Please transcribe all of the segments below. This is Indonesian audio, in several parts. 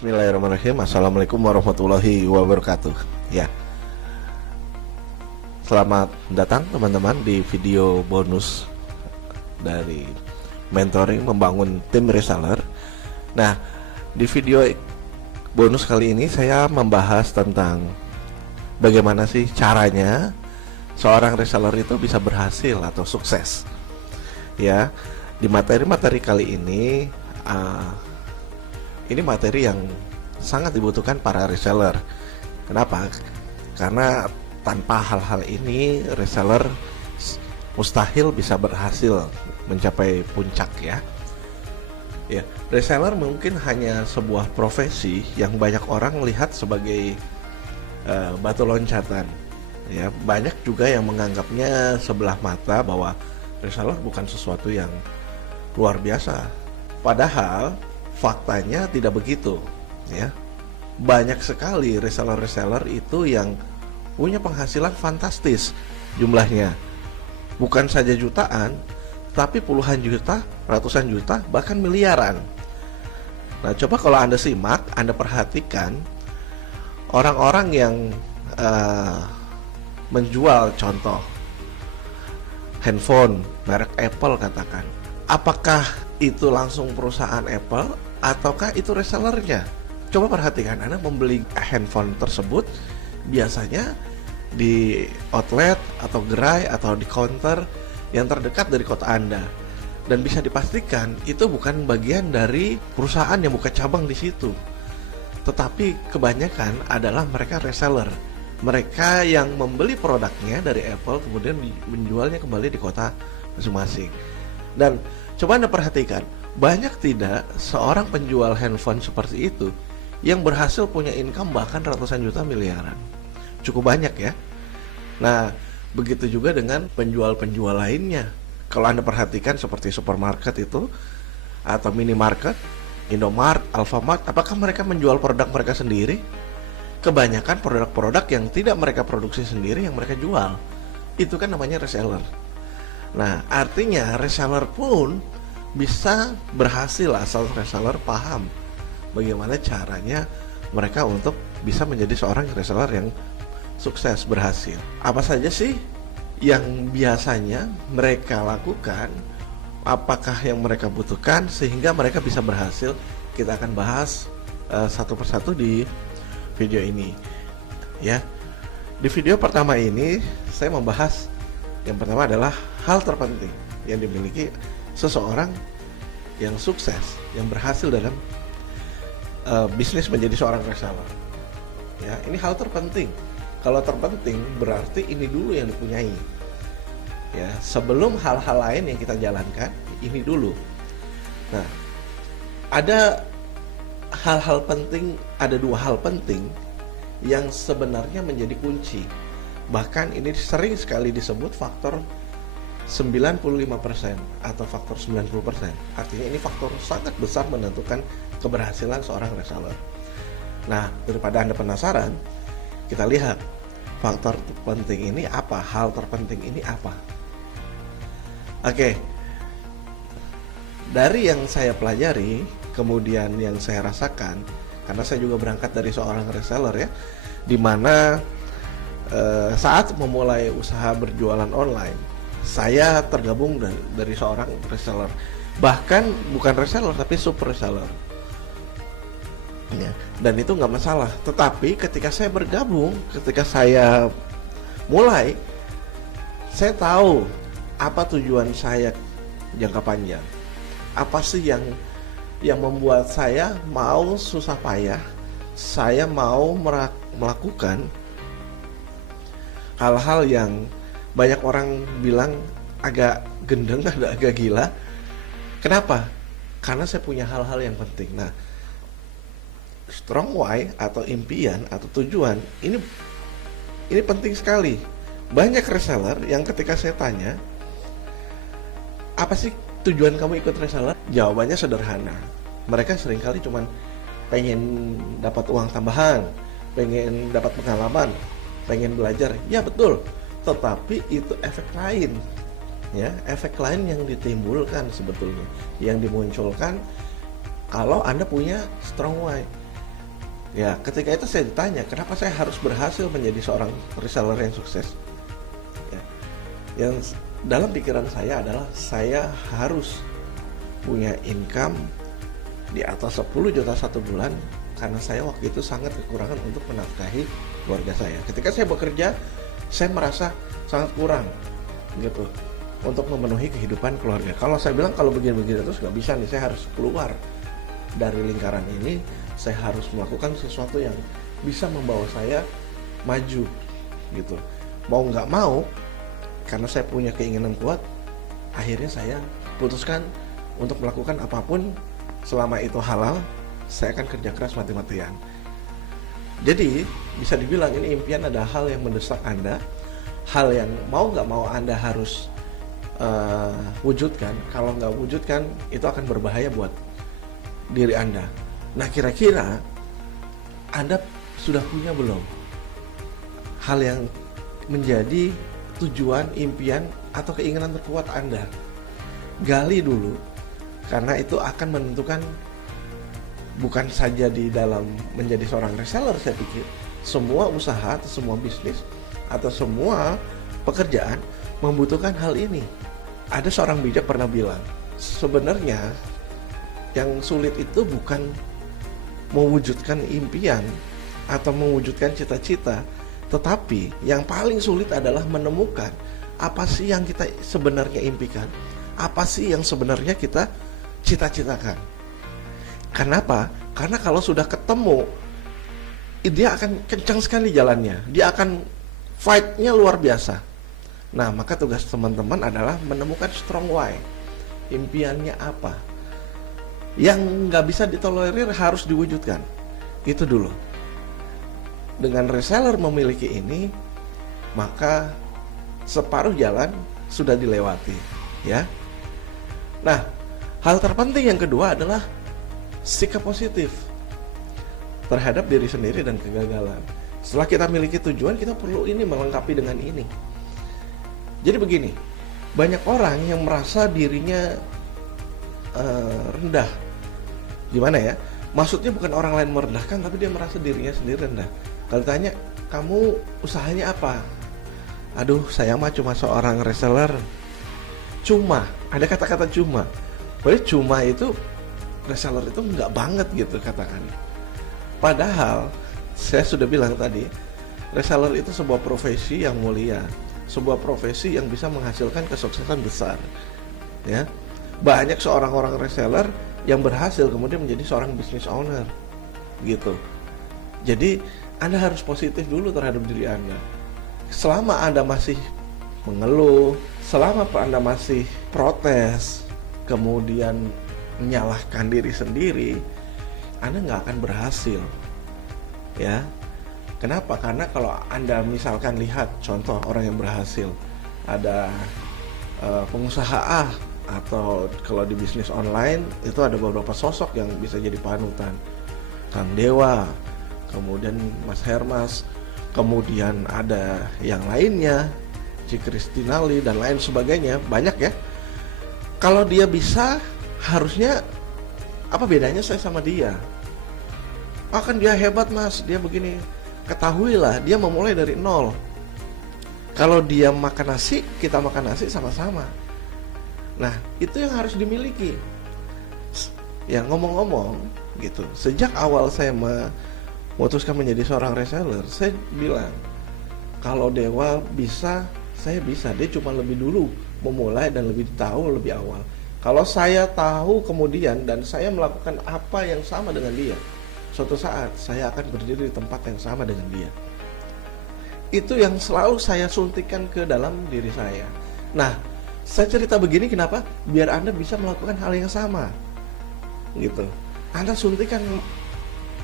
Bismillahirrahmanirrahim. Assalamualaikum warahmatullahi wabarakatuh. Ya, selamat datang teman-teman di video bonus dari mentoring membangun tim reseller. Nah, di video bonus kali ini saya membahas tentang bagaimana sih caranya seorang reseller itu bisa berhasil atau sukses. Ya, di materi-materi kali ini ini materi yang sangat dibutuhkan para reseller. Kenapa? Karena tanpa hal-hal ini reseller mustahil bisa berhasil mencapai puncak ya. Ya, reseller mungkin hanya sebuah profesi yang banyak orang lihat sebagai batu loncatan. Ya, banyak juga yang menganggapnya sebelah mata bahwa reseller bukan sesuatu yang luar biasa. Padahal faktanya tidak begitu, ya. Banyak sekali reseller-reseller itu yang punya penghasilan fantastis jumlahnya. Bukan saja jutaan, tapi puluhan juta, ratusan juta, bahkan miliaran. Nah, coba kalau Anda simak, Anda perhatikan orang-orang yang menjual contoh handphone merek Apple katakan. Apakah itu langsung perusahaan Apple ataukah itu resellernya? Coba perhatikan, Anda membeli handphone tersebut biasanya di outlet atau gerai atau di counter yang terdekat dari kota Anda, dan bisa dipastikan itu bukan bagian dari perusahaan yang buka cabang di situ, tetapi kebanyakan adalah mereka reseller, mereka yang membeli produknya dari Apple kemudian menjualnya kembali di kota masing-masing. Dan coba Anda perhatikan, banyak tidak seorang penjual handphone seperti itu yang berhasil punya income bahkan ratusan juta miliaran. Cukup banyak ya. Nah, begitu juga dengan penjual-penjual lainnya. Kalau Anda perhatikan seperti supermarket itu atau minimarket, Indomart, Alfamart, apakah mereka menjual produk mereka sendiri? Kebanyakan produk-produk yang tidak mereka produksi sendiri yang mereka jual. Itu kan namanya reseller. Nah, artinya reseller pun bisa berhasil asal reseller paham bagaimana caranya mereka untuk bisa menjadi seorang reseller yang sukses, berhasil. Apa saja sih yang biasanya mereka lakukan? Apakah yang mereka butuhkan sehingga mereka bisa berhasil? Kita akan bahas satu persatu di video ini. Ya, di video pertama ini saya membahas yang pertama adalah hal terpenting yang dimiliki seseorang yang sukses, yang berhasil dalam bisnis menjadi seorang reseller. Ya, ini hal terpenting. Kalau terpenting berarti ini dulu yang dipunyai. Ya, sebelum hal-hal lain yang kita jalankan, ini dulu. Nah, ada hal-hal penting, ada dua hal penting yang sebenarnya menjadi kunci. Bahkan ini sering sekali disebut faktor 95% atau faktor 90%. Artinya ini faktor sangat besar menentukan keberhasilan seorang reseller. Nah, daripada Anda penasaran, kita lihat faktor penting ini apa, hal terpenting ini apa. Oke. Dari yang saya pelajari, kemudian yang saya rasakan, karena saya juga berangkat dari seorang reseller ya, di mana saat memulai usaha berjualan online, saya tergabung dari seorang reseller, bahkan bukan reseller tapi super reseller ya, dan itu nggak masalah. Tetapi ketika saya bergabung, ketika saya mulai, saya tahu apa tujuan saya jangka panjang, apa sih yang membuat saya mau susah payah, saya mau melakukan hal-hal yang banyak orang bilang agak gendeng, agak gila. Kenapa? Karena saya punya hal-hal yang penting. Nah, strong why atau impian atau tujuan ini penting sekali. Banyak reseller yang ketika saya tanya, apa sih tujuan kamu ikut reseller? Jawabannya sederhana. Mereka seringkali cuman pengen dapat uang tambahan, pengen dapat pengalaman, pengen belajar. Ya betul, tetapi itu efek lain ya, efek lain yang ditimbulkan sebetulnya, yang dimunculkan kalau Anda punya strong why. Ya, ketika itu saya ditanya, kenapa saya harus berhasil menjadi seorang reseller yang sukses? Ya, yang dalam pikiran saya adalah saya harus punya income di atas 10 juta satu bulan, karena saya waktu itu sangat kekurangan untuk menafkahi keluarga saya. Ketika saya bekerja, saya merasa sangat kurang gitu untuk memenuhi kehidupan keluarga. Kalau saya bilang kalau begini-begini terus nggak bisa nih, saya harus keluar dari lingkaran ini. Saya harus melakukan sesuatu yang bisa membawa saya maju gitu. Mau nggak mau, karena saya punya keinginan kuat, akhirnya saya putuskan untuk melakukan apapun selama itu halal. Saya akan kerja keras mati-matian. Jadi bisa dibilang ini impian adalah hal yang mendesak Anda, hal yang mau nggak mau Anda harus wujudkan. Kalau nggak wujudkan, itu akan berbahaya buat diri Anda. Nah, kira-kira Anda sudah punya belum hal yang menjadi tujuan, impian, atau keinginan terkuat Anda? Gali dulu, karena itu akan menentukan bukan saja di dalam menjadi seorang reseller. Saya pikir semua usaha atau semua bisnis atau semua pekerjaan membutuhkan hal ini. Ada seorang bijak pernah bilang, sebenarnya yang sulit itu bukan mewujudkan impian atau mewujudkan cita-cita, tetapi yang paling sulit adalah menemukan apa sih yang kita sebenarnya impikan, apa sih yang sebenarnya kita cita-citakan. Kenapa? Karena kalau sudah ketemu, dia akan kencang sekali jalannya, dia akan fight-nya luar biasa. Nah, maka tugas teman-teman adalah menemukan strong why, impiannya apa yang nggak bisa ditolerir, harus diwujudkan. Itu dulu. Dengan reseller memiliki ini, maka separuh jalan sudah dilewati, ya. Nah, hal terpenting yang kedua adalah sikap positif terhadap diri sendiri dan kegagalan. Setelah kita miliki tujuan, kita perlu ini melengkapi dengan ini. Jadi begini, banyak orang yang merasa dirinya rendah. Gimana ya? Maksudnya bukan orang lain merendahkan, tapi dia merasa dirinya sendiri rendah. Kalau tanya, kamu usahanya apa? Aduh, saya mah cuma seorang reseller. Cuma, ada kata-kata cuma. Padahal cuma itu, reseller itu nggak banget gitu katakan. Padahal, saya sudah bilang tadi, reseller itu sebuah profesi yang mulia, sebuah profesi yang bisa menghasilkan kesuksesan besar. Ya, banyak seorang orang reseller yang berhasil kemudian menjadi seorang business owner, gitu. Jadi Anda harus positif dulu terhadap diri Anda. Selama Anda masih mengeluh, selama Anda masih protes, kemudian menyalahkan diri sendiri, Anda nggak akan berhasil. Ya, kenapa? Karena kalau Anda misalkan lihat contoh orang yang berhasil, ada pengusaha A, atau kalau di bisnis online itu ada beberapa sosok yang bisa jadi panutan. Kang Dewa, kemudian Mas Hermas, kemudian ada yang lainnya, Ci Kristinali dan lain sebagainya, banyak ya. Kalau dia bisa, harusnya apa bedanya saya sama dia? Kan dia hebat mas, dia begini. Ketahuilah, dia memulai dari nol. Kalau dia makan nasi, kita makan nasi sama-sama. Nah, itu yang harus dimiliki. Ya, ngomong-ngomong gitu, sejak awal saya memutuskan menjadi seorang reseller, saya bilang kalau Dewa bisa, saya bisa. Dia cuma lebih dulu memulai dan lebih tahu lebih awal. Kalau saya tahu kemudian dan saya melakukan apa yang sama dengan dia, suatu saat saya akan berdiri di tempat yang sama dengan dia. Itu yang selalu saya suntikan ke dalam diri saya. Nah, saya cerita begini kenapa? Biar Anda bisa melakukan hal yang sama, gitu. Anda suntikan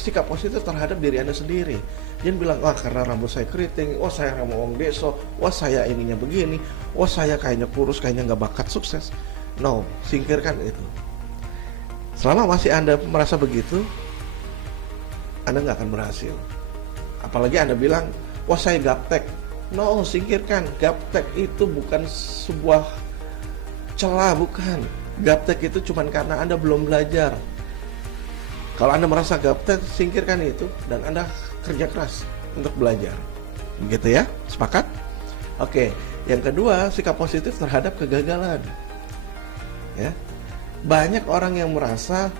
sikap positif terhadap diri Anda sendiri. Jangan bilang, wah karena rambut saya keriting, wah saya rambut wong deso, wah saya ininya begini, wah saya kayaknya kurus, kayaknya nggak bakat sukses. No, singkirkan itu. Selama masih Anda merasa begitu, Anda nggak akan berhasil. Apalagi Anda bilang, wah saya gaptek. No, singkirkan. Gaptek itu bukan sebuah celah, bukan. Gaptek itu cuma karena Anda belum belajar. Kalau Anda merasa gaptek, singkirkan itu dan Anda kerja keras untuk belajar. Begitu ya? Sepakat? Oke, yang kedua, sikap positif terhadap kegagalan. Ya. Banyak orang yang merasa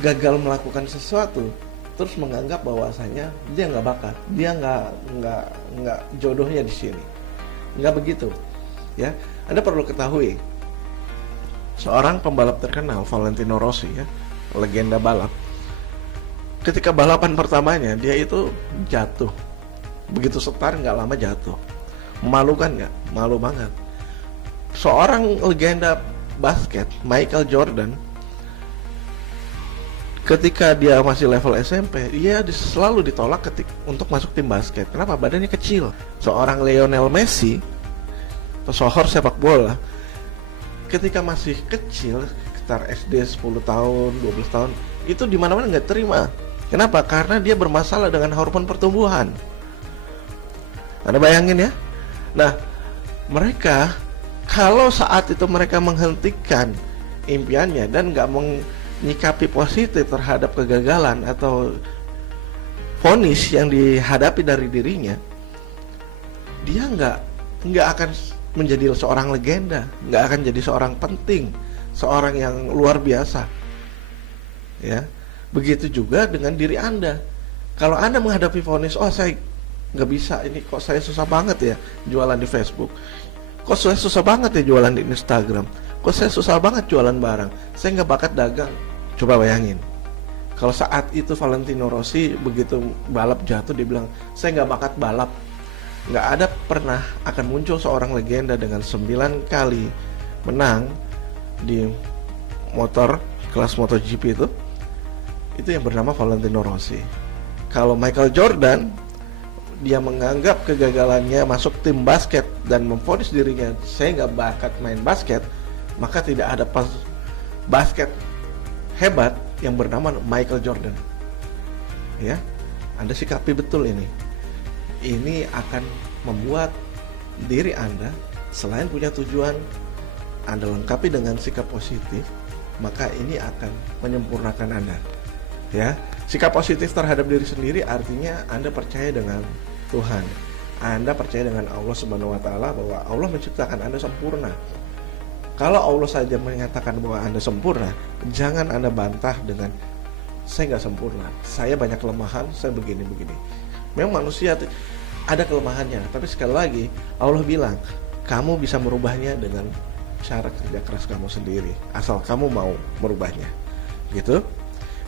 gagal melakukan sesuatu terus menganggap bahwasanya dia nggak bakat, dia nggak jodohnya di sini. Nggak begitu. Ya, Anda perlu ketahui, seorang pembalap terkenal, Valentino Rossi, ya, legenda balap. Ketika balapan pertamanya, dia itu jatuh. Begitu start, nggak lama jatuh. Memalukan nggak? Malu banget. Seorang legenda basket, Michael Jordan, ketika dia masih level SMP, dia selalu ditolak untuk masuk tim basket. Kenapa? Badannya kecil. Seorang Lionel Messi, pesohor sepak bola, ketika masih kecil, sekitar SD 10 tahun, 12 tahun, itu dimana-mana nggak terima. Kenapa? Karena dia bermasalah dengan hormon pertumbuhan. Anda bayangin ya. Nah, mereka kalau saat itu mereka menghentikan impiannya dan nggak menyikapi positif terhadap kegagalan atau vonis yang dihadapi dari dirinya, dia nggak akan menjadi seorang legenda, nggak akan jadi seorang penting, seorang yang luar biasa. Ya, begitu juga dengan diri Anda. Kalau Anda menghadapi vonis, oh saya nggak bisa, ini kok saya susah banget ya jualan di Facebook, kok saya susah banget ya jualan di Instagram, kok saya susah banget jualan barang, saya nggak bakat dagang. Coba bayangin, kalau saat itu Valentino Rossi begitu balap jatuh, dia bilang saya nggak bakat balap. Nggak ada pernah akan muncul seorang legenda dengan 9 kali menang di motor kelas MotoGP itu yang bernama Valentino Rossi. Kalau Michael Jordan, dia menganggap kegagalannya masuk tim basket dan memvonis dirinya saya nggak bakat main basket, maka tidak ada basket hebat yang bernama Michael Jordan. Ya, Anda sikapi betul ini. Ini akan membuat diri Anda selain punya tujuan, Anda lengkapi dengan sikap positif, maka ini akan menyempurnakan Anda. Ya, sikap positif terhadap diri sendiri artinya Anda percaya dengan Tuhan. Anda percaya dengan Allah Subhanahu wa taala bahwa Allah menciptakan Anda sempurna. Kalau Allah saja menyatakan bahwa Anda sempurna, jangan Anda bantah dengan saya nggak sempurna, saya banyak kelemahan, saya begini. Memang manusia ada kelemahannya, tapi sekali lagi Allah bilang kamu bisa merubahnya dengan cara kerja keras kamu sendiri, asal kamu mau merubahnya. Gitu.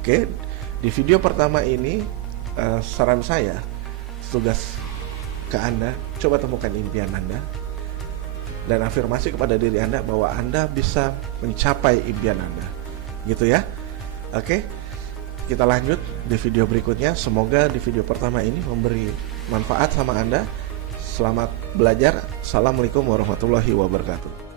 Oke, di video pertama ini saran saya, tugas ke Anda, coba temukan impian Anda dan afirmasi kepada diri Anda bahwa Anda bisa mencapai impian Anda. Gitu ya. Oke. Kita lanjut di video berikutnya. Semoga di video pertama ini memberi manfaat sama Anda. Selamat belajar. Assalamualaikum warahmatullahi wabarakatuh.